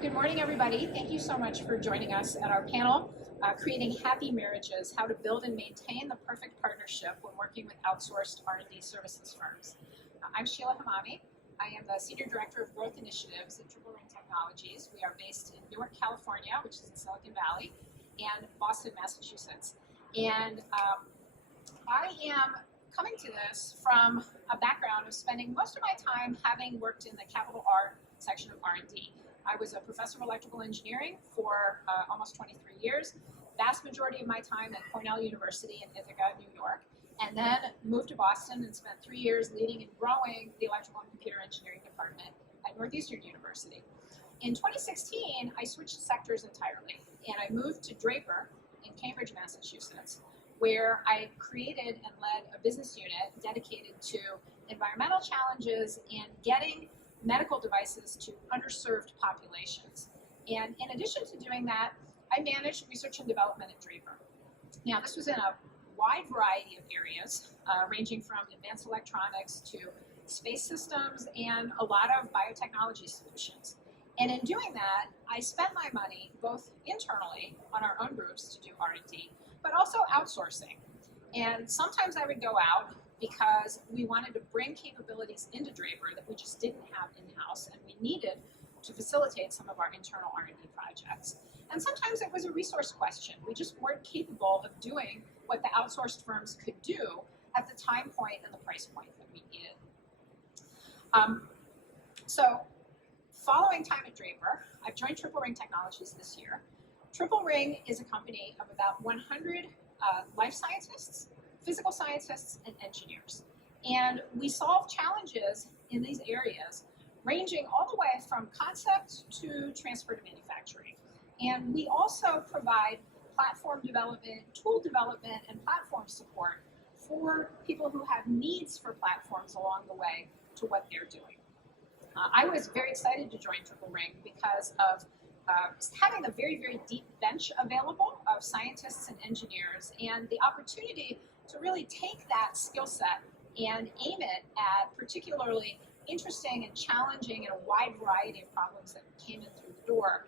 Good morning, everybody. Thank you so much for joining us at our panel, Creating Happy Marriages, How to Build and Maintain the Perfect Partnership when Working with Outsourced R&D Services Firms. I'm Sheila Hemami. I am the Senior Director of Growth Initiatives at Triple Ring Technologies. We are based in Newark, California, which is in Silicon Valley, and Boston, Massachusetts. And I am coming to this from a background of spending most of my time having worked in the capital R section of R&D. I was a professor of electrical engineering for almost 23 years, vast majority of my time at Cornell University in Ithaca, New York, and then moved to Boston and spent 3 years leading and growing the electrical and computer engineering department at Northeastern University. In 2016, I switched sectors entirely, and I moved to Draper in Cambridge, Massachusetts, where I created and led a business unit dedicated to environmental challenges and getting medical devices to underserved populations. And in addition to doing that, I managed research and development at Draper. Now, this was in a wide variety of areas, ranging from advanced electronics to space systems and a lot of biotechnology solutions. And in doing that, I spent my money both internally on our own groups to do R&D, but also outsourcing. And sometimes I would go out because we wanted to bring capabilities into Draper that we just didn't have in-house, and we needed to facilitate some of our internal R&D projects. And sometimes it was a resource question. We just weren't capable of doing what the outsourced firms could do at the time point and the price point that we needed. So following time at Draper, I've joined Triple Ring Technologies this year. Triple Ring is a company of about 100 life scientists, physical scientists, and engineers. And we solve challenges in these areas ranging all the way from concept to transfer to manufacturing. And we also provide platform development, tool development, and platform support for people who have needs for platforms along the way to what they're doing. I was very excited to join Triple Ring because of having a very, very deep bench available of scientists and engineers, and the opportunity to really take that skill set and aim it at particularly interesting and challenging and a wide variety of problems that came in through the door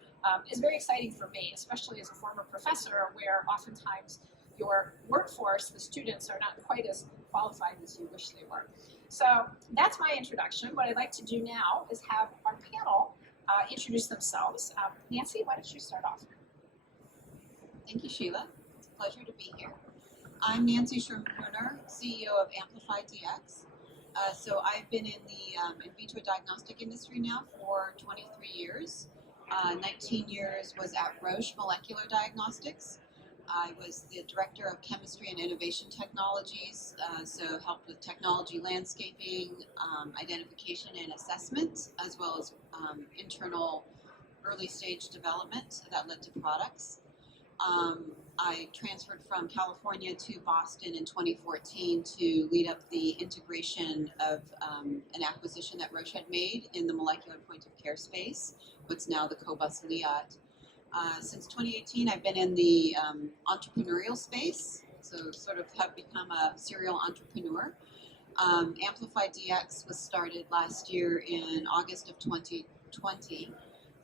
is very exciting for me, especially as a former professor, where oftentimes your workforce, the students, are not quite as qualified as you wish they were. So that's my introduction. What I'd like to do now is have our panel introduce themselves. Nancy, why don't you start off? Thank you, Sheila. It's a pleasure to be here. I'm Nancy Schoenbrunner, CEO of AmplifiDx. So I've been in the in vitro diagnostic industry now for 23 years. 19 years was at Roche Molecular Diagnostics. I was the Director of Chemistry and Innovation Technologies, so helped with technology landscaping, identification and assessment, as well as internal early stage development that led to products. I transferred from California to Boston in 2014 to lead up the integration of an acquisition that Roche had made in the molecular point of care space, what's now the Cobus Liat. Since 2018, I've been in the entrepreneurial space, so sort of have become a serial entrepreneur. AmplifiDx was started last year in August of 2020.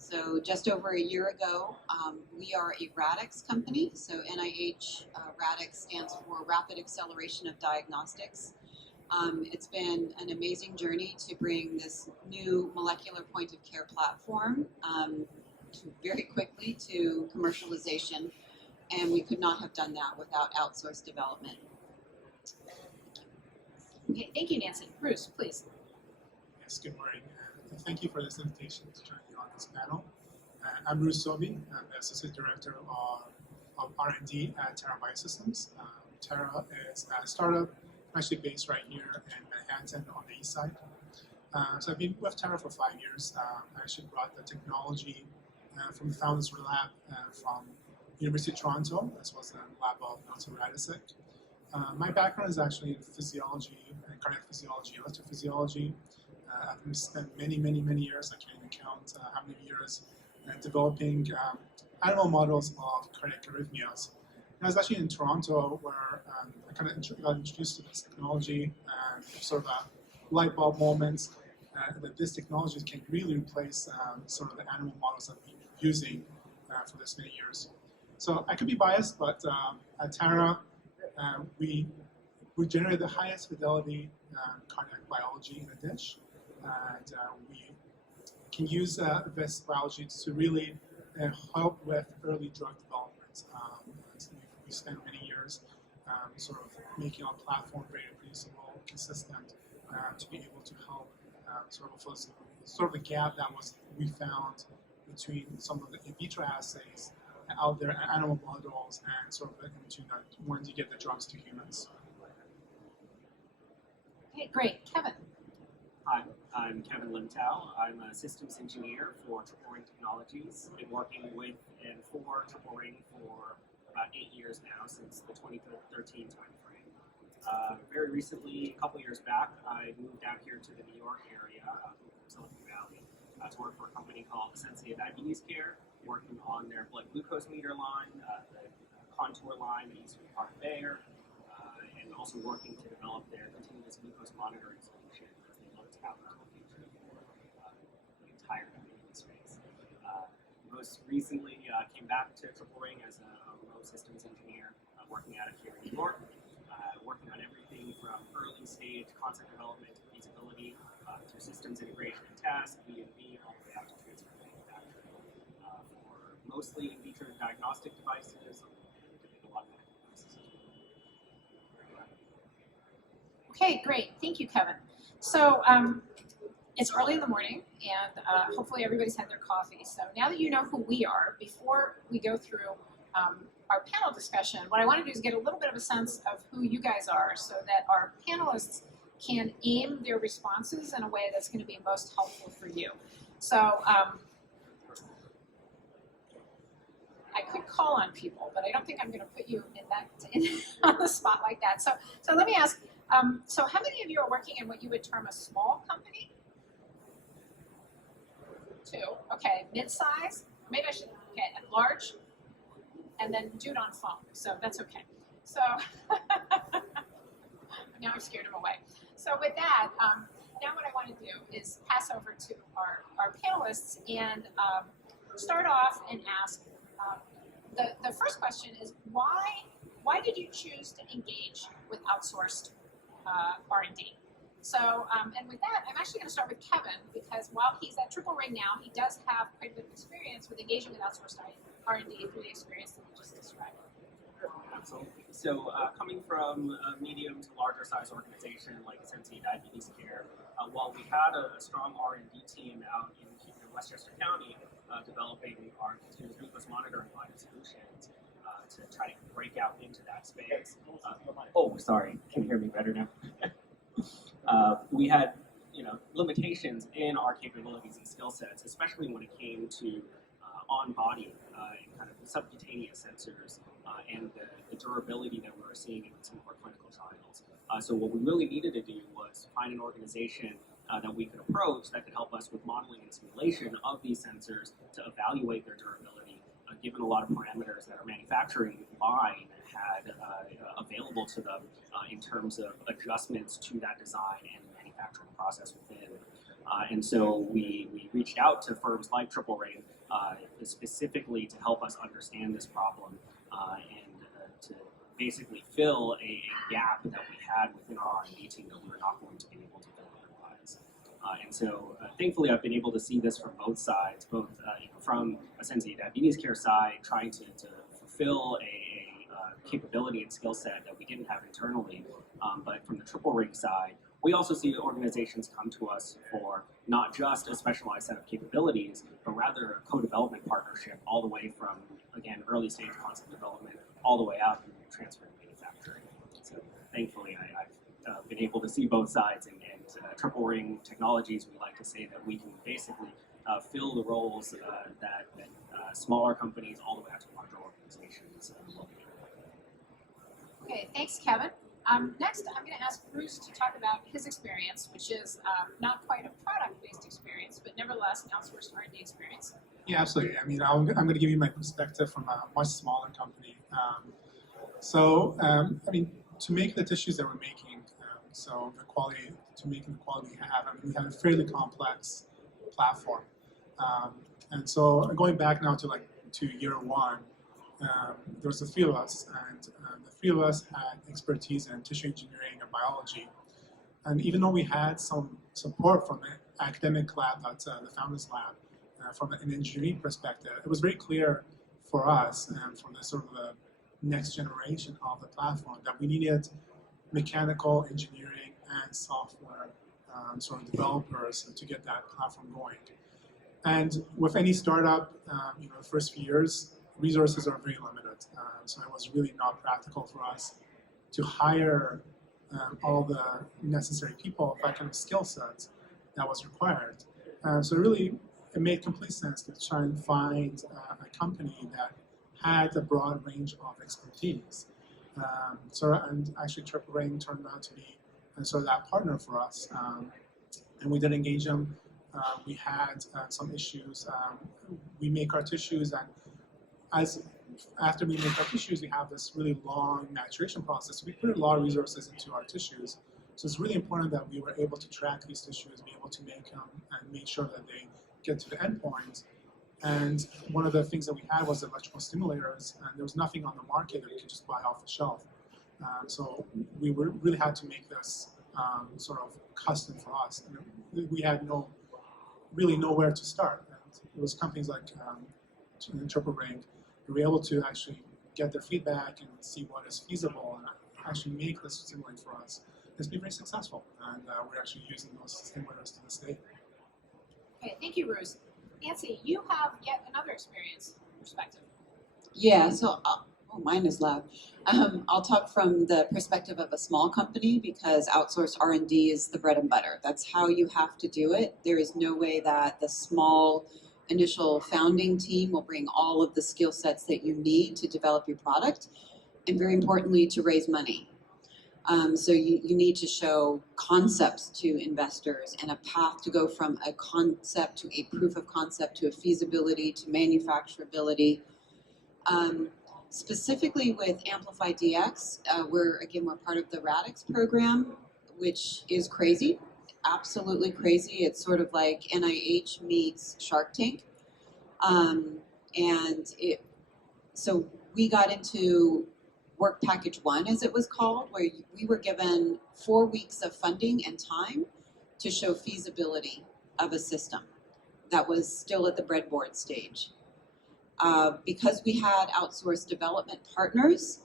So just over a year ago, we are a RADx company. So NIH RADx stands for Rapid Acceleration of Diagnostics. It's been an amazing journey to bring this new molecular point of care platform very quickly to commercialization, and we could not have done that without outsourced development. Okay, thank you, Nancy. Rooz, please. Yes, good morning. Thank you for this invitation to join you on this panel. I'm Rooz Sobbi. I'm the Associate Director of R&D at Terra Biosystems. Terra is a startup actually based right here in Manhattan on the east side. So I've been with Terra for 5 years. I actually brought the technology from the Founders Lab from University of Toronto, as well as the lab of Dr. Radisek. My background is actually in physiology, cardiac physiology, electrophysiology. I've spent many years, I can't even count how many years, developing animal models of cardiac arrhythmias. And I was actually in Toronto where I kind of got introduced to this technology and sort of a light bulb moment that this technology can really replace sort of the animal models that we using for this many years. So I could be biased, but at Tara, we generate the highest fidelity cardiac biology in a dish, and we can use this biology to really help with early drug development. We spent many years sort of making our platform very reproducible, consistent, to be able to help sort of the gap that we found between some of the in vitro assays out there, animal models, and sort of in between that when you get the drugs to humans. Okay, great. Kevin. Hi, I'm Kevin Limtao. I'm a systems engineer for Triple Ring Technologies. Been working with and for Triple Ring for about 8 years now, since the 2013 timeframe. Very recently, a couple years back, I moved out here to the New York area, from Silicon Valley, to work for a company called Ascensia Diabetes Care, working on their blood glucose meter line, the contour line that used to be part of Bayer, and also working to develop their continuous glucose monitoring solution as they look to out into the future for the entire diabetes space. Most recently, came back to Triple Ring as a remote systems engineer, working out of here in New York, working on everything from early stage concept development to feasibility, through systems integration and test, V&V, all the way out to transfer manufacturing, for mostly in vitro diagnostic devices and a lot of medical devices as well. Okay, great. Thank you, Kevin. So it's early in the morning, and hopefully everybody's had their coffee. So now that you know who we are, before we go through our panel discussion, what I want to do is get a little bit of a sense of who you guys are so that our panelists can aim their responses in a way that's going to be most helpful for you. So I could call on people, but I don't think I'm going to put you on the spot like that. So let me ask, so how many of you are working in what you would term a small company? 2. Okay, mid-size? Maybe I should, okay, and large? And then do it on phone, so that's okay. So now I've scared him away. So with that, now what I want to do is pass over to our panelists and start off and ask, the first question is why did you choose to engage with outsourced R&D? So, and with that, I'm actually going to start with Kevin, because while he's at Triple Ring now, he does have quite a bit of experience with engaging with outsourced R&D through the experience that he just described. Absolutely. So coming from a medium to larger size organization like Ascensia Diabetes Care, while we had a strong R&D team out in Westchester County developing our continuous glucose monitoring line of solutions to try to break out into that space. Oh, sorry. Can you hear me better now? We had, limitations in our capabilities and skill sets, especially when it came to on-body and kind of subcutaneous sensors and the durability that we were seeing in some of our clinical trials. So what we really needed to do was find an organization that we could approach that could help us with modeling and simulation of these sensors to evaluate their durability, given a lot of parameters that our manufacturing line had available to them in terms of adjustments to that design and the manufacturing process within. And so we reached out to firms like Triple Ring specifically to help us understand this problem and to basically fill a gap that we had within our R&D team that we were not going to be able to fill otherwise. And so thankfully I've been able to see this from both sides, both from Ascensia Diabetes Care side, trying to fulfill a capability and skill set that we didn't have internally, but from the Triple Ring side, we also see organizations come to us for not just a specialized set of capabilities, but rather a co-development partnership all the way from, again, early stage concept development all the way out to transfer and manufacturing. So thankfully, I've been able to see both sides, and Triple Ring Technologies, we like to say that we can basically fill the roles that smaller companies all the way out to larger organizations will be. Okay, thanks, Kevin. Next, I'm going to ask Rooz to talk about his experience, which is not quite a product-based experience, but nevertheless an outsourced R&D experience. Yeah, absolutely. I mean, I'm going to give you my perspective from a much smaller company. I mean, to make the tissues that we're making, so the quality, to making the quality we have, I mean, we have a fairly complex platform. And so going back now to year one, there was the three of us, and the three of us had expertise in tissue engineering and biology. And even though we had some support from the academic lab, that's the founders lab, from an engineering perspective, it was very clear for us and for the sort of the next generation of the platform that we needed mechanical engineering and software sort of developers to get that platform going. And with any startup, the first few years, resources are very limited. So it was really not practical for us to hire all the necessary people, that kind of skill sets that was required. So really, it made complete sense to try and find a company that had a broad range of expertise. And actually TripleRing turned out to be sort of that partner for us. And we did engage them. We had some issues. We make our tissues, and after we make our tissues, we have this really long maturation process. We put a lot of resources into our tissues. So it's really important that we were able to track these tissues, be able to make them, and make sure that they get to the endpoint. And one of the things that we had was electrical stimulators, and there was nothing on the market that we could just buy off the shelf. So we really had to make this sort of custom for us. And we had really nowhere to start. And it was companies like TripleRing who were able to actually get their feedback and see what is feasible and actually make this stimulate for us. It's been very successful, and we're actually using those stimulators to this day. Okay, thank you, Rooz. Nancy, you have yet another experience perspective. Yeah, so mine is loud. I'll talk from the perspective of a small company because outsourced R&D is the bread and butter. That's how you have to do it. There is no way that the small initial founding team will bring all of the skill sets that you need to develop your product, and very importantly, to raise money. So you need to show concepts to investors and a path to go from a concept to a proof of concept to a feasibility to manufacturability. Specifically with AmplifiDx, we're part of the RADx program, which is crazy, absolutely crazy. It's sort of like NIH meets Shark Tank. So we got into work package 1, as it was called, where we were given 4 weeks of funding and time to show feasibility of a system that was still at the breadboard stage. Because we had outsourced development partners,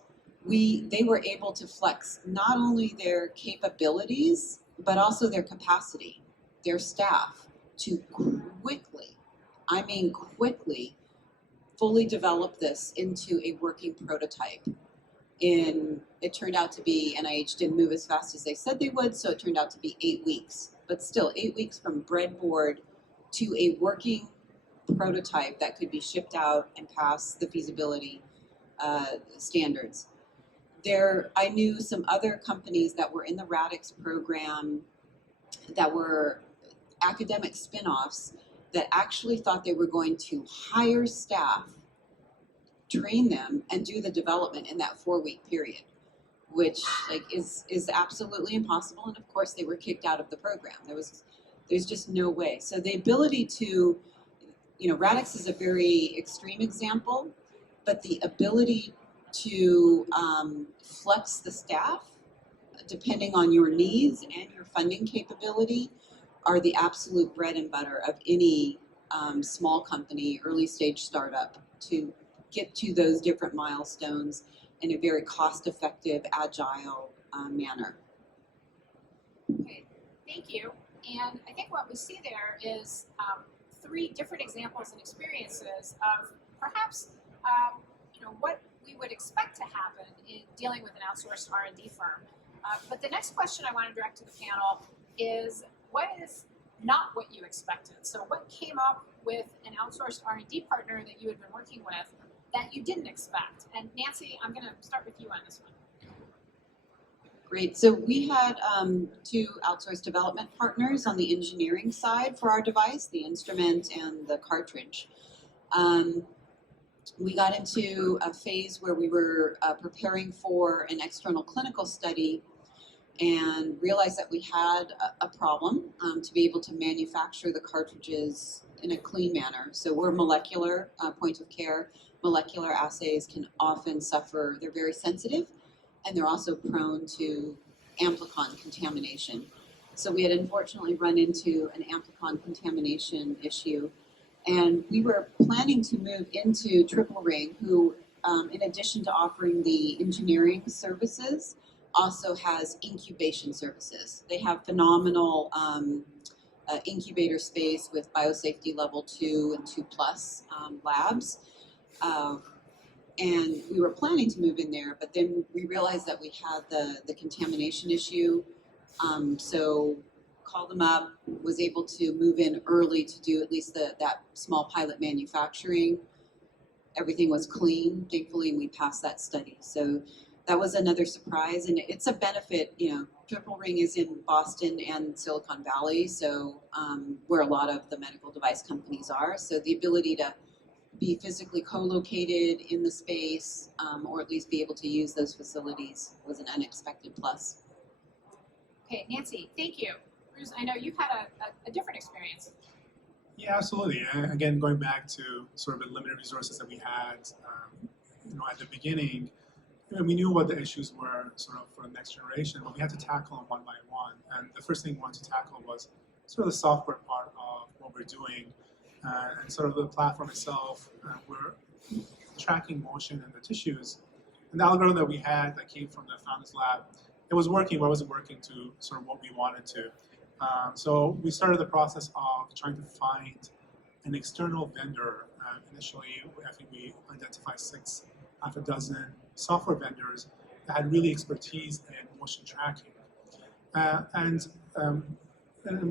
they were able to flex not only their capabilities, but also their capacity, their staff, to quickly, fully develop this into a working prototype. It turned out to be, NIH didn't move as fast as they said they would, so it turned out to be 8 weeks. But still, 8 weeks from breadboard to a working prototype that could be shipped out and pass the feasibility standards. I knew some other companies that were in the RADx program that were academic spin-offs that actually thought they were going to hire staff, train them, and do the development in that 4-week period, which is absolutely impossible. And of course, they were kicked out of the program. There's just no way. So the ability to, RADx is a very extreme example, but the ability to flex the staff depending on your needs and your funding capability are the absolute bread and butter of any small company, early stage startup, to get to those different milestones in a very cost-effective, agile manner. Okay, thank you. And I think what we see there is 3 different examples and experiences of perhaps what we would expect to happen in dealing with an outsourced R&D firm. But the next question I want to direct to the panel is, what is not what you expected? So what came up with an outsourced R&D partner that you had been working with that you didn't expect? And Nancy, I'm going to start with you on this one. Great. So we had 2 outsourced development partners on the engineering side for our device, the instrument and the cartridge. We got into a phase where we were preparing for an external clinical study and realized that we had a problem to be able to manufacture the cartridges in a clean manner. So we're molecular, point of care. Molecular assays can often suffer, they're very sensitive, and they're also prone to amplicon contamination. So we had unfortunately run into an amplicon contamination issue, and we were planning to move into Triple Ring, who, in addition to offering the engineering services, also has incubation services. They have phenomenal incubator space with biosafety level 2 and 2+ labs. And we were planning to move in there, but then we realized that we had the contamination issue. So called them up, was able to move in early to do at least that small pilot manufacturing. Everything was clean, thankfully, and we passed that study. So that was another surprise, and it's a benefit. You know, Triple Ring is in Boston and Silicon Valley, so where a lot of the medical device companies are. So the ability to be physically co-located in the space, or at least be able to use those facilities, was an unexpected plus. Okay, Nancy, thank you. Rooz, I know you've had a different experience. Yeah, absolutely. And again, going back to sort of the limited resources that we had, at the beginning, we knew what the issues were sort of for the next generation, but we had to tackle them one by one. And the first thing we wanted to tackle was sort of the software part of what we're doing, and sort of the platform itself. We're tracking motion in the tissues. And the algorithm that we had that came from the founders lab, it was working, but it wasn't working to sort of what we wanted to. So we started the process of trying to find an external vendor. Initially, I think we identified 6 half a dozen software vendors that had really expertise in motion tracking. And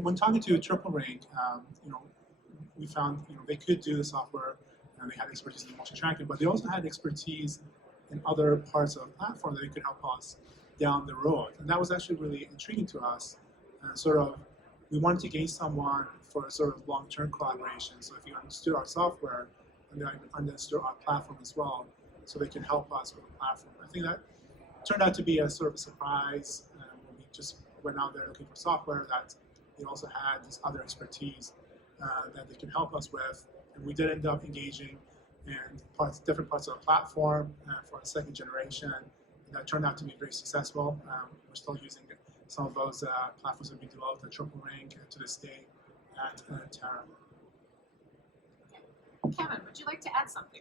when talking to Triple Ring, we found they could do the software and they had expertise in motion tracking, but they also had expertise in other parts of the platform that could help us down the road. And that was actually really intriguing to us. We wanted to gain someone for a sort of long-term collaboration. So if you understood our software and they understood our platform as well, so they can help us with the platform. I think that turned out to be a sort of a surprise when we just went out there looking for software, that they also had this other expertise that they can help us with. And we did end up engaging in different parts of the platform for the second generation. And that turned out to be very successful. We're still using some of those platforms that we developed at Triple Ring to this day at Terra. Kevin, would you like to add something?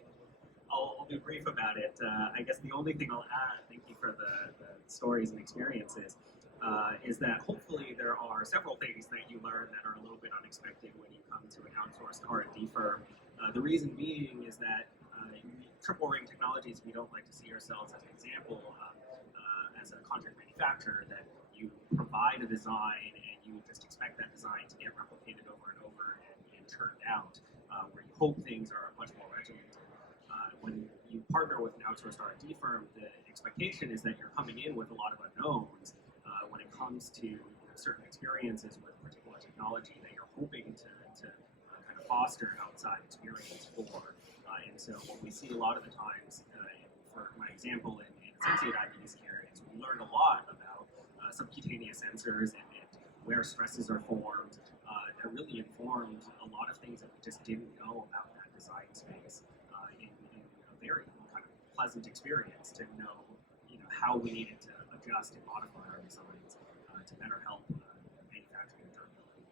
I'll be brief about it. I guess the only thing I'll add, thank you for the stories and experiences, is that hopefully there are several things that you learn that are a little bit unexpected when you come to an outsourced R&D firm. The reason being is that Triple Ring Technologies, we don't like to see ourselves as an example as a contract manufacturer, that you provide a design and you just expect that design to get replicated over and over and turned out, where you hope things are much more regimented. When you partner with an outsourced R&D firm, the expectation is that you're coming in with a lot of unknowns when it comes to certain experiences with particular technology that you're hoping to kind of foster outside experience for. And so what we see a lot of the times, for my example in sensory diabetes care, is we learn a lot about subcutaneous sensors and where stresses are formed. That really informed a lot of things that we just didn't know about that design space. In a very kind of pleasant experience to know, how we needed to adjust and modify our designs to better help manufacturing and durability.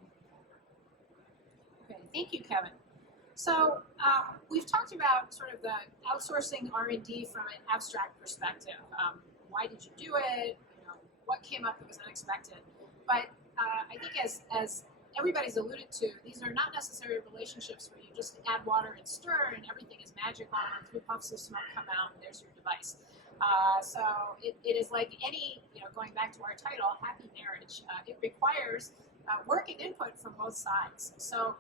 Okay, thank you, Kevin. So we've talked about sort of the outsourcing R&D from an abstract perspective. Why did you do it? What came up that was unexpected? But I think as everybody's alluded to, these are not necessarily relationships where you just add water and stir and everything is magical and 3 puffs of smoke come out and there's your device. So it is like any, going back to our title, happy marriage. It requires work and input from both sides. So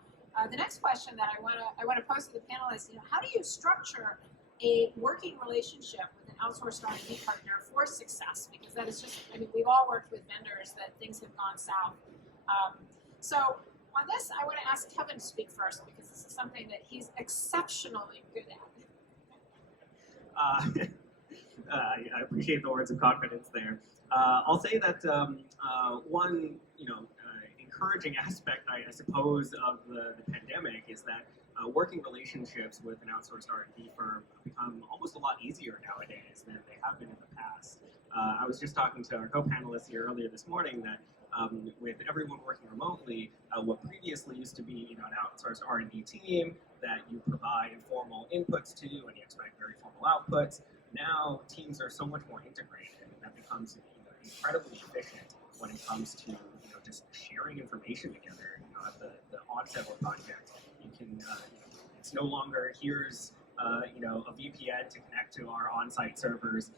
the next question that I want to pose to the panel is, how do you structure a working relationship with an outsourced R&D partner for success? Because that is just, we've all worked with vendors that things have gone south. So on this, I want to ask Kevin to speak first, because this is something that he's exceptionally good at. I appreciate the words of confidence there. I'll say that one, encouraging aspect, I suppose, of the pandemic is that working relationships with an outsourced R&D firm have become almost a lot easier nowadays than they have been in the past. I was just talking to our co-panelists here earlier this morning that with everyone working remotely, what previously used to be an outsourced R&D team that you provide informal inputs to and you expect very formal outputs, now teams are so much more integrated, and that becomes incredibly efficient when it comes to just sharing information together. At the onset of a project, you can it's no longer here's a VPN to connect to our on-site servers,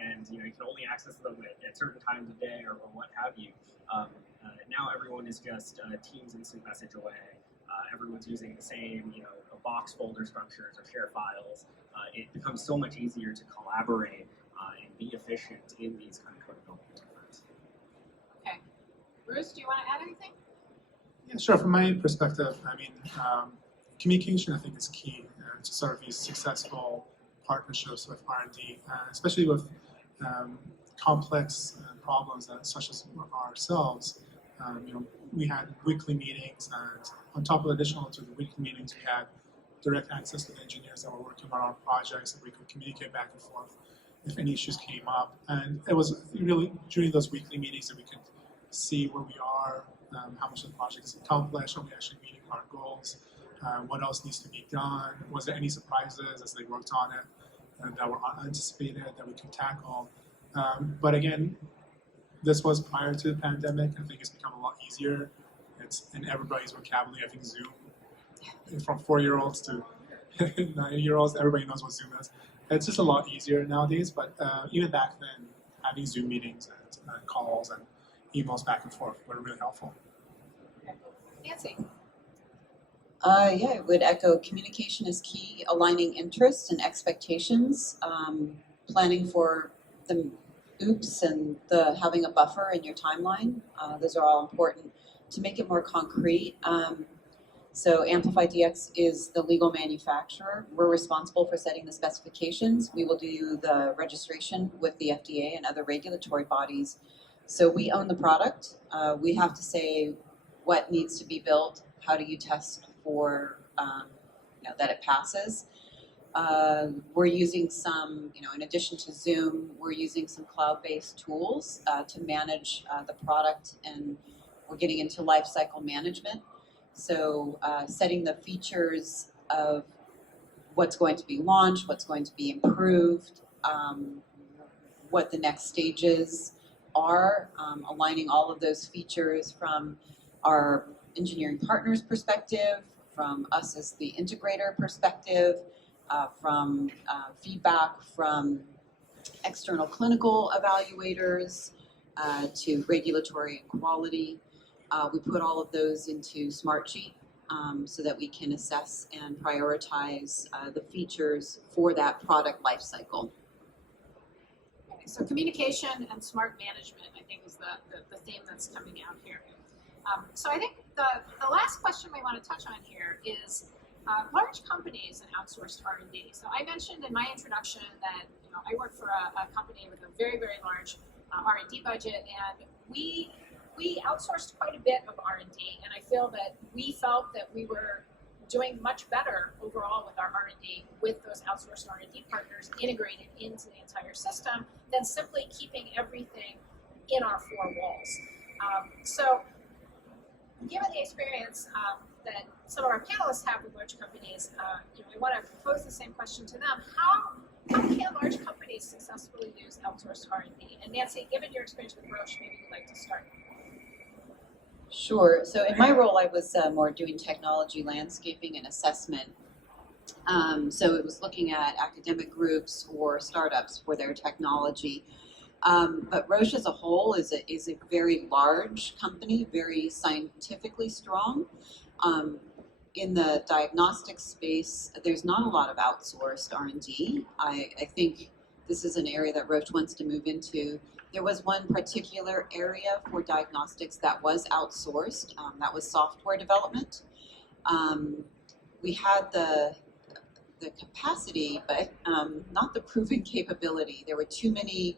and you can only access them at certain times of day or what have you. Now everyone is just Teams instant message away. Everyone's using the same box folder structures or share files. It becomes so much easier to collaborate and be efficient in these kind of critical efforts. Okay. Rooz, do you want to add anything? Yeah, sure. From my perspective, I mean, communication I think is key to sort of these successful partnerships with R&D, especially with complex problems such as ourselves. We had weekly meetings, and on top of additional to the weekly meetings, we had direct access to the engineers that were working on our projects, and we could communicate back and forth if any issues came up. And it was really during those weekly meetings that we could see where we are, how much of the project is accomplished, are we actually meeting our goals, what else needs to be done, was there any surprises as they worked on it that were unanticipated that we could tackle. But again, this was prior to the pandemic. I think it's become a lot easier. It's in everybody's vocabulary. I think Zoom, from 4-year-olds to 9-year-olds, everybody knows what Zoom is. It's just a lot easier nowadays, but even back then, having Zoom meetings and calls and emails back and forth were really helpful. Nancy? Yeah, I would echo communication is key, aligning interests and expectations, planning for the oops and having a buffer in your timeline. Those are all important to make it more concrete. So AmplifiDx is the legal manufacturer. We're responsible for setting the specifications. We will do the registration with the FDA and other regulatory bodies. So we own the product. We have to say what needs to be built, how do you test for that it passes. We're using some, in addition to Zoom, we're using some cloud-based tools to manage the product, and we're getting into life cycle management. So setting the features of what's going to be launched, what's going to be improved, what the next stages are, aligning all of those features from our engineering partners' perspective, from us as the integrator perspective, from feedback from external clinical evaluators to regulatory and quality. We put all of those into Smartsheet so that we can assess and prioritize the features for that product lifecycle. Okay, so communication and smart management, I think, is the theme that's coming out here. So I think the last question we want to touch on here is large companies and outsourced R&D. So I mentioned in my introduction that I work for a company with a very, very large R&D budget, and we outsourced quite a bit of R&D, and I feel that we felt that we were doing much better overall with our R&D with those outsourced R&D partners integrated into the entire system than simply keeping everything in our four walls. So given the experience that some of our panelists have with large companies, we want to pose the same question to them. How can large companies successfully use outsourced R&D? And Nancy, given your experience with Roche, maybe you'd like to start. Sure. So in my role, I was more doing technology landscaping and assessment. So it was looking at academic groups or startups for their technology. But Roche as a whole is a very large company, very scientifically strong. In the diagnostics space, there's not a lot of outsourced R&D. I think this is an area that Roche wants to move into. There was one particular area for diagnostics that was outsourced. That was software development. We had the capacity, but not the proven capability. There were too many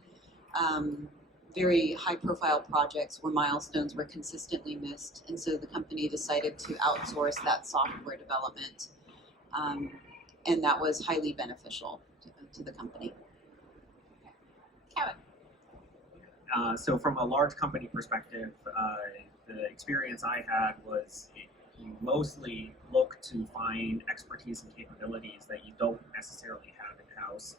very high-profile projects where milestones were consistently missed, and so the company decided to outsource that software development, and that was highly beneficial to the company. Kevin. So from a large company perspective, the experience I had was you mostly look to find expertise and capabilities that you don't necessarily have in-house.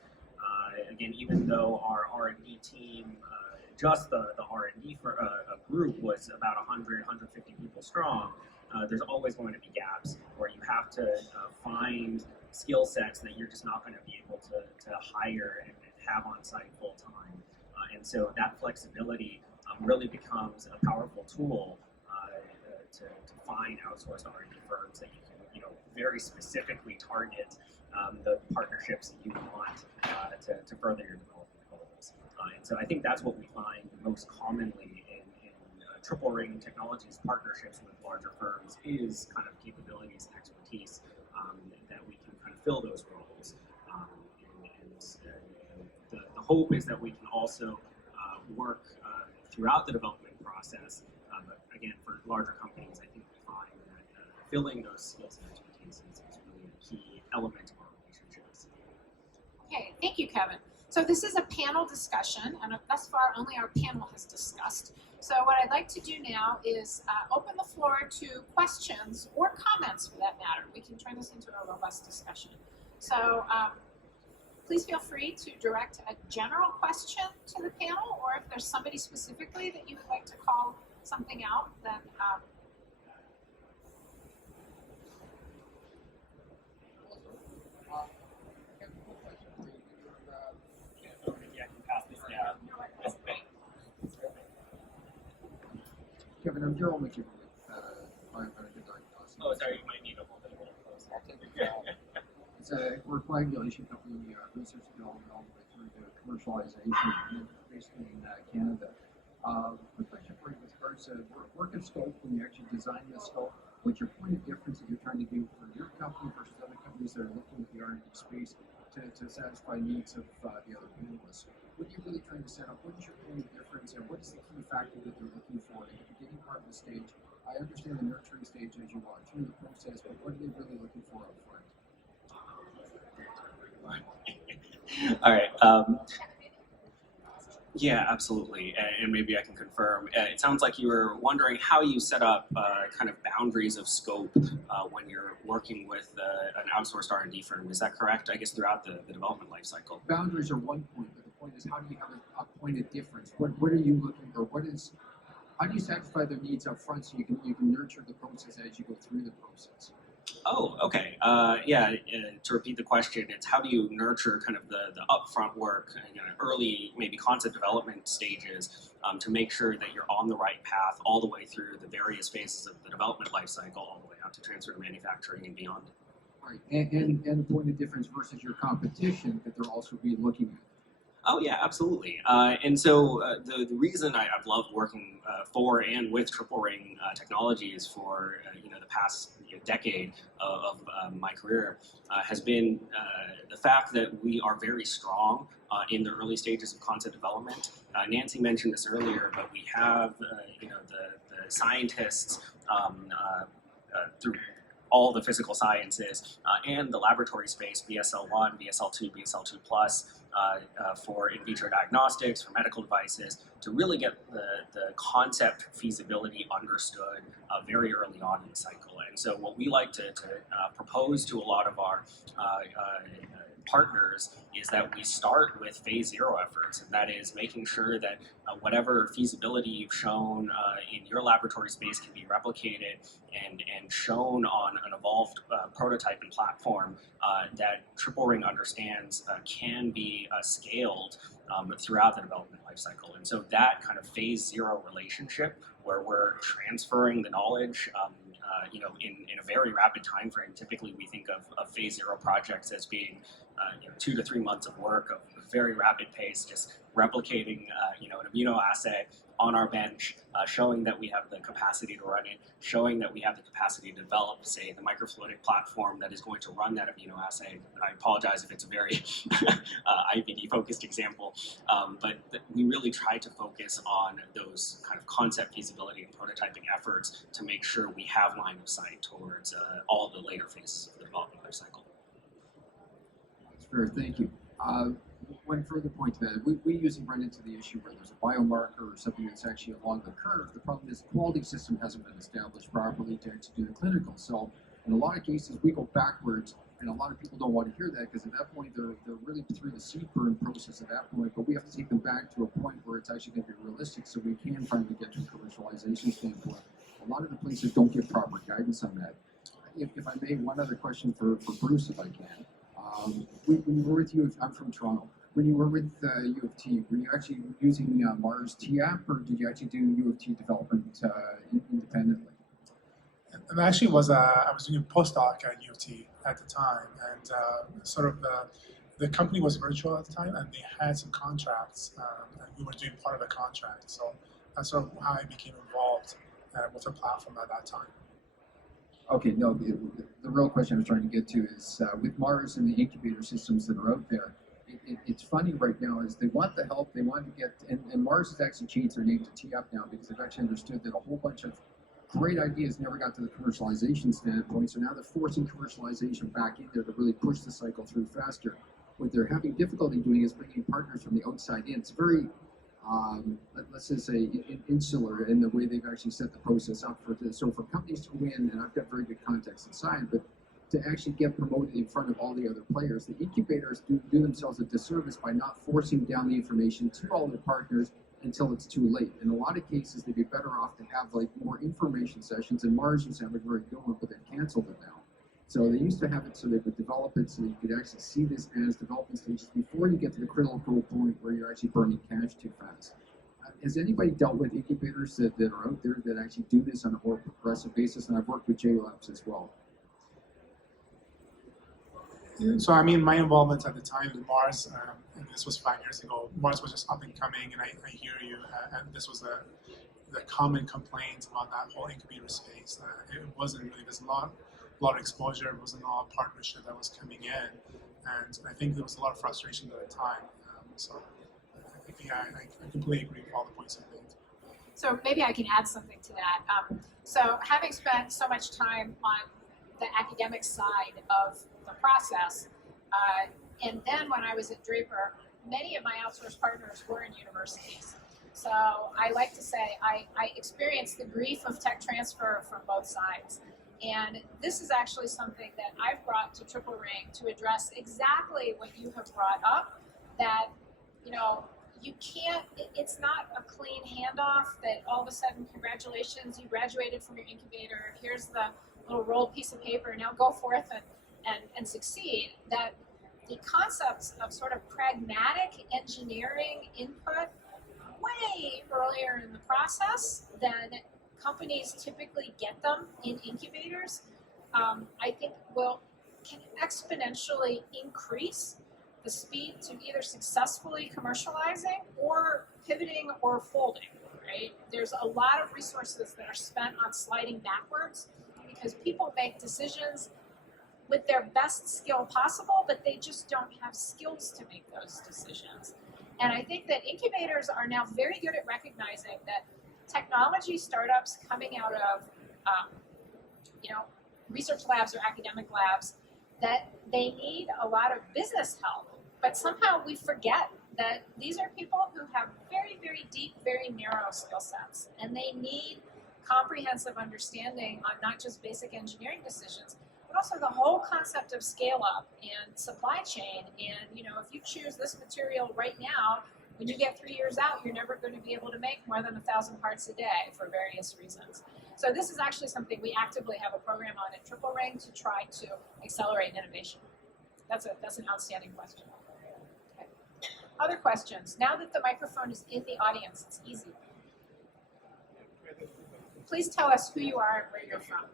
Again, even though our R&D team, just the R&D for a group was about 100, 150 people strong, there's always going to be gaps where you have to find skill sets that you're just not going to be able to hire and have on site full time. And so that flexibility really becomes a powerful tool to find outsourced R&D firms that you can, very specifically target the partnerships that you want to further your development goals. And so I think that's what we find most commonly in triple ring technologies partnerships with larger firms is kind of capabilities and expertise that we can kind of fill those roles. The hope is that we can also work throughout the development process. But again, for larger companies, I think we find that filling those skills and expertise is really a key element of our relationships. Okay, thank you, Kevin. So this is a panel discussion, and thus far only our panel has discussed. So what I'd like to do now is open the floor to questions or comments for that matter. We can turn this into a robust discussion. So please feel free to direct a general question to the panel, or if there's somebody specifically that you would like to call something out, then Kevin, I'm Gerald McKibben with Biosystems Diagnostics. Oh, sorry, you might need a little bit closer. It's we're a coagulation company, research and development all the way through to commercialization, basically in Canada. Quick question for you with regards to work and scope, when you actually design the scope, what's your point of difference that you're trying to do for your company versus other companies that are looking at the R&D space to satisfy needs of the other panelists? What are you really trying to set up? What is your point of difference, and what is the key factor that they're looking for in the beginning part of the stage? I understand the nurturing stage as you walk through the process, but what are they really looking for up front? All right. Yeah, absolutely. And maybe I can confirm. It sounds like you were wondering how you set up kind of boundaries of scope when you're working with an outsourced R&D firm. Is that correct? I guess throughout the development life cycle. Boundaries are one point, but the point is, how do you have a point of difference? What are you looking for? How do you satisfy their needs up front so you can nurture the process as you go through the process? Oh, okay. To repeat the question, it's how do you nurture kind of the upfront work, early maybe concept development stages to make sure that you're on the right path all the way through the various phases of the development life cycle, all the way out to transfer to manufacturing and beyond. Right, and a point of difference versus your competition that they're also be looking at. Oh yeah, absolutely. And so the reason I've loved working for and with triple ring technologies for the past decade of my career has been the fact that we are very strong in the early stages of concept development. Nancy mentioned this earlier, but we have the scientists through all the physical sciences and the laboratory space, BSL-1, BSL-2, BSL-2+, for in vitro diagnostics, for medical devices, to really get the concept feasibility understood very early on in the cycle. And so what we like to propose to a lot of our partners is that we start with phase 0 efforts, and that is making sure that whatever feasibility you've shown in your laboratory space can be replicated and shown on an evolved prototype and platform that triple ring understands can be scaled throughout the development lifecycle. And so that kind of phase 0 relationship where we're transferring the knowledge in a very rapid time frame. Typically we think of phase 0 projects as being 2 to 3 months of work of very rapid pace, just replicating an immunoassay on our bench, showing that we have the capacity to run it, showing that we have the capacity to develop, say, the microfluidic platform that is going to run that immunoassay. I apologize if it's a very IVD-focused example, but we really try to focus on those kind of concept feasibility and prototyping efforts to make sure we have line of sight towards all the later phases of the development life cycle. That's fair, thank you. One further point to that, we usually run into the issue where there's a biomarker or something that's actually along the curve. The problem is the quality system hasn't been established properly to actually do the clinical. So in a lot of cases, we go backwards, and a lot of people don't want to hear that because at that point, they're really through the seed burn process at that point, but we have to take them back to a point where it's actually going to be realistic so we can finally get to a commercialization standpoint. A lot of the places don't give proper guidance on that. If I may, one other question for Bruce, if I can. When you were with I'm from Toronto. When you were with U of T, were you actually using Mars TAP, or did you actually do U of T development independently? And actually I was doing a postdoc at U of T at the time, and the company was virtual at the time, and they had some contracts, and we were doing part of the contract. So that's sort of how I became involved with the platform at that time. Okay, no, the real question I was trying to get to is with Mars and the incubator systems that are out there, it's funny right now is they want the help, they want to get, and Mars has actually changed their name to TAP now because they've actually understood that a whole bunch of great ideas never got to the commercialization standpoint, so now they're forcing commercialization back in there to really push the cycle through faster. What they're having difficulty doing is bringing partners from the outside in. It's very, let's just say, insular in the way they've actually set the process up for this. So for companies to win, and I've got very good contacts inside, but to actually get promoted in front of all the other players, the incubators do themselves a disservice by not forcing down the information to all their partners until it's too late. In a lot of cases, they'd be better off to have like more information sessions, and Mars used to have a very good one, but they've canceled it now. So they used to have it so they would develop it so you could actually see this as development stages before you get to the critical point where you're actually burning cash too fast. Has anybody dealt with incubators that are out there that actually do this on a more progressive basis? And I've worked with JLabs as well. So I mean, my involvement at the time with Mars, and this was 5 years ago, Mars was just up and coming, and I hear you, and this was the common complaint about that whole incubator space. It wasn't really, there's a lot of exposure, it wasn't a lot of partnership that was coming in, and I think there was a lot of frustration at the time. So I completely agree with all the points you made. So maybe I can add something to that. So having spent so much time on the academic side of the process, and then when I was at Draper, many of my outsourced partners were in universities. So I like to say I experienced the grief of tech transfer from both sides. And this is actually something that I've brought to Triple Ring to address exactly what you have brought up, that, you can't, it's not a clean handoff that all of a sudden, congratulations, you graduated from your incubator, here's the little rolled piece of paper, now go forth and succeed. That the concepts of sort of pragmatic engineering input way earlier in the process than companies typically get them in incubators, I think can exponentially increase the speed to either successfully commercializing or pivoting or folding, right? There's a lot of resources that are spent on sliding backwards because people make decisions with their best skill possible, but they just don't have skills to make those decisions. And I think that incubators are now very good at recognizing that technology startups coming out of research labs or academic labs, that they need a lot of business help. But somehow we forget that these are people who have very, very deep, very narrow skill sets, and they need comprehensive understanding on not just basic engineering decisions, but also the whole concept of scale up and supply chain. And if you choose this material right now, when you get 3 years out, you're never going to be able to make more than 1,000 parts a day for various reasons. So this is actually something we actively have a program on at Triple Ring to try to accelerate innovation. That's an outstanding question. Okay. Other questions? Now that the microphone is in the audience, it's easy. Please tell us who you are and where you're from.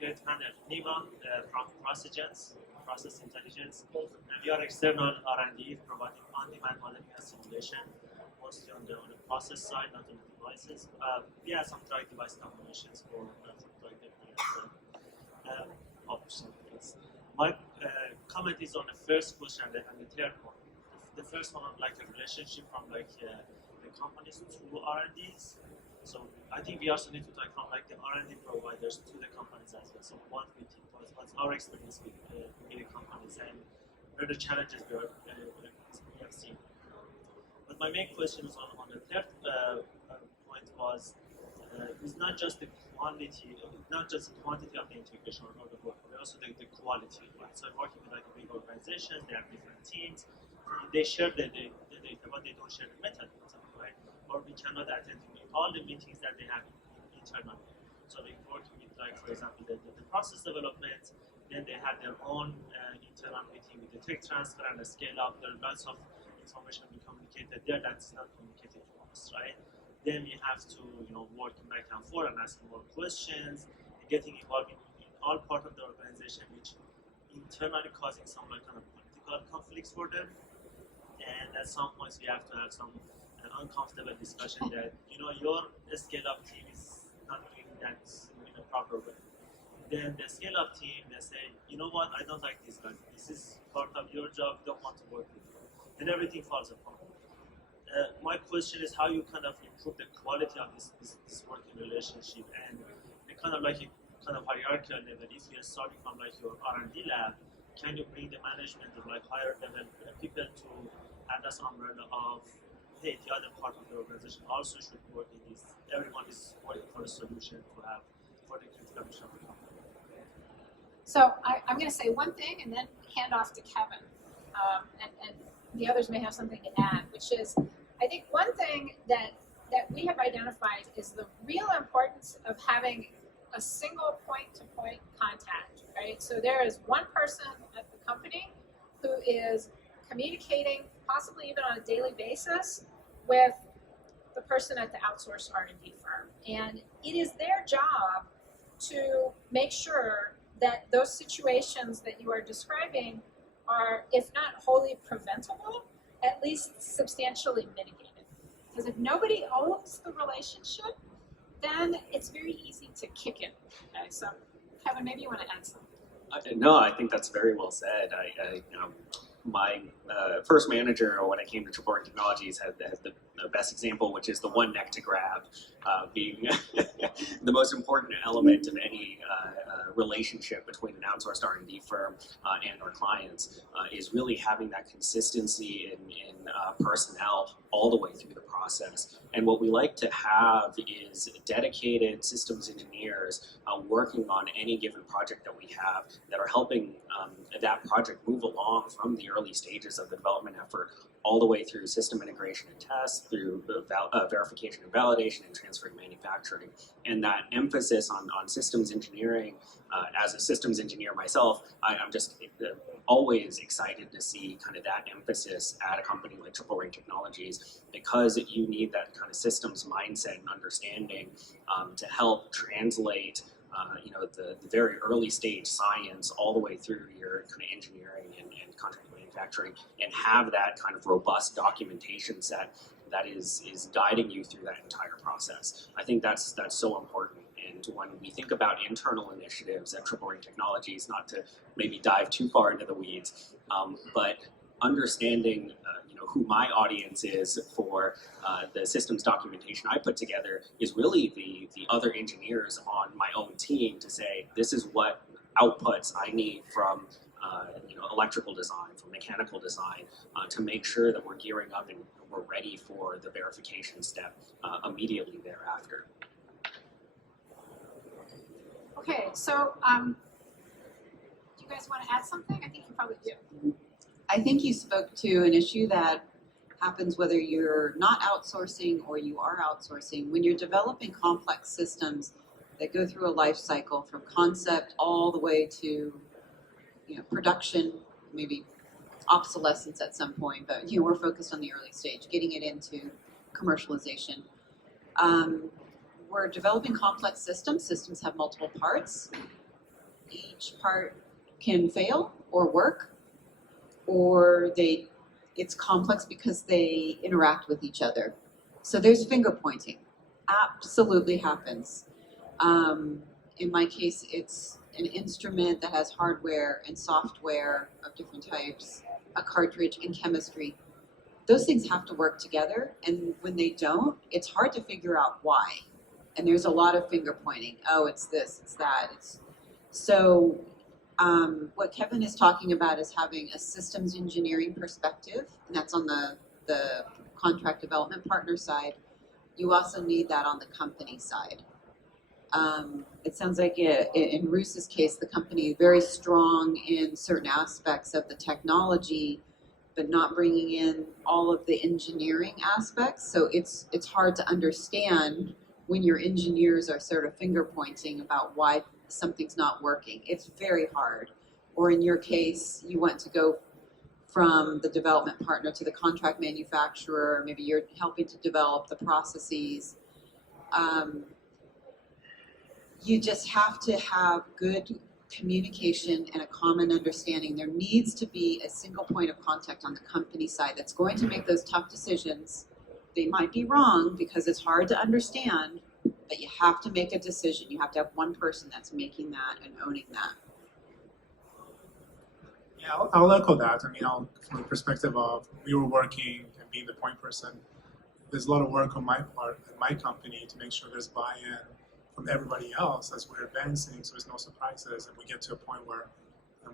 great friend of Nima from Process Intelligence. And we are external R&D providing on-demand molecular simulation, mostly on the process side, not on the devices. We have some drug device combinations for drug development options. My comment is on the first question and the third one. The first one, like a relationship from the companies to R&Ds. So I think we also need to talk from the R&D providers to the companies as well. So what we think, what's our experience with the companies, and what are the challenges we have seen. But my main question is on the third point was, it's not just the quantity, not just the quantity of the integration or the work, but also the quality. Right? So I'm working with big organizations, they have different teams, they share the data, but they don't share the method, right? Or we cannot attend all the meetings that they have internally. So they're working with, for example, the process development, then they have their own internal meeting with the tech transfer and the scale up. There are lots of information being communicated there that's not communicated to us, right? Then we have to, work back and forth and ask more questions, getting involved in all part of the organization, which internally causing some kind of political conflicts for them. And at some points we have to have some uncomfortable discussion that your scale-up team is not doing that in a proper way. Then the scale-up team, they say, you know what, I don't like this guy. This is part of your job. We don't want to work with you. And everything falls apart. My question is how you kind of improve the quality of this working relationship, and the kind of hierarchical level. If you're starting from your R&D lab, can you bring the management of higher level people to add this umbrella of, hey, the other part of the organization also should work in this. Everyone is working for a solution to have for the critical mission of the company. So I'm going to say one thing and then hand off to Kevin, and the others may have something to add, which is, I think one thing that we have identified is the real importance of having a single point-to-point contact, right? So there is one person at the company who is communicating, possibly even on a daily basis, with the person at the outsourced R&D firm. And it is their job to make sure that those situations that you are describing are, if not wholly preventable, at least substantially mitigated. Because if nobody owns the relationship, then it's very easy to kick it. Okay, so Kevin, maybe you want to add something. No, I think that's very well said. My first manager when I came to Triple Technologies had the best example, which is the one neck to grab, being the most important element of any relationship between an outsourced R&D firm and our clients, is really having that consistency in personnel all the way through the process. And what we like to have is dedicated systems engineers working on any given project that we have that are helping that project move along from the early stages of the development effort all the way through system integration and test, through verification and validation, and transferring manufacturing. And that emphasis on systems engineering, as a systems engineer myself, I'm just always excited to see kind of that emphasis at a company like Triple Technologies, because you need that kind of systems mindset and understanding to help translate the very early stage science all the way through your kind of engineering and contract manufacturing, and have that kind of robust documentation set that is guiding you through that entire process. I think that's so important. And when we think about internal initiatives at Triple Technologies, not to maybe dive too far into the weeds, but understanding who my audience is for the systems documentation I put together is really the other engineers on my own team, to say this is what outputs I need from electrical design, from mechanical design, to make sure that we're gearing up and we're ready for the verification step immediately thereafter. Okay, so do you guys want to add something? I think you probably do. I think you spoke to an issue that happens whether you're not outsourcing or you are outsourcing. When you're developing complex systems that go through a life cycle from concept all the way to production, maybe obsolescence at some point, but we're focused on the early stage, getting it into commercialization. We're developing complex systems. Systems have multiple parts. each part can fail or work, or it's complex because they interact with each other. So there's finger pointing. Absolutely happens. In my case, it's an instrument that has hardware and software of different types, a cartridge, and chemistry. Those things have to work together, and when they don't, it's hard to figure out why. And there's a lot of finger pointing. Oh, it's this, it's that. What Kevin is talking about is having a systems engineering perspective, and that's on the contract development partner side. You also need that on the company side. It sounds like in Rooz's case, the company is very strong in certain aspects of the technology, but not bringing in all of the engineering aspects. So it's hard to understand when your engineers are sort of finger pointing about why something's not working. It's very hard. Or in your case, you want to go from the development partner to the contract manufacturer. Maybe you're helping to develop the processes. You just have to have good communication and a common understanding. There needs to be a single point of contact on the company side that's going to make those tough decisions. They might be wrong because it's hard to understand, but you have to make a decision. You have to have one person that's making that and owning that. Yeah, I'll echo that. I mean, from the perspective of we were working and being the point person, there's a lot of work on my part and my company to make sure there's buy-in from everybody else as we're advancing, so there's no surprises, and we get to a point where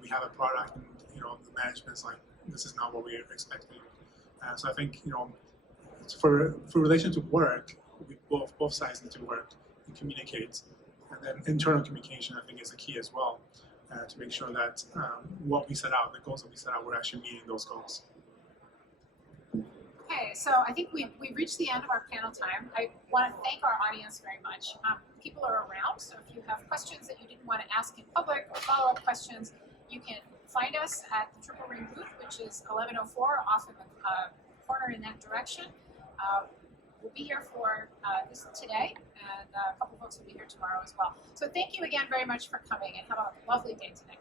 we have a product and the management's like, this is not what we were expecting. So I think for relation to work, we both sides need to work and communicate, and then internal communication I think is the key as well, to make sure that what we set out, the goals that we set out, we're actually meeting those goals. Okay, so I think we've reached the end of our panel time. I want to thank our audience very much. People are around, so if you have questions that you didn't want to ask in public or follow-up questions, you can find us at the Triple Ring booth, which is 1104 off in the corner in that direction. We'll be here for this today, and a couple folks will be here tomorrow as well. So thank you again very much for coming, and have a lovely day today.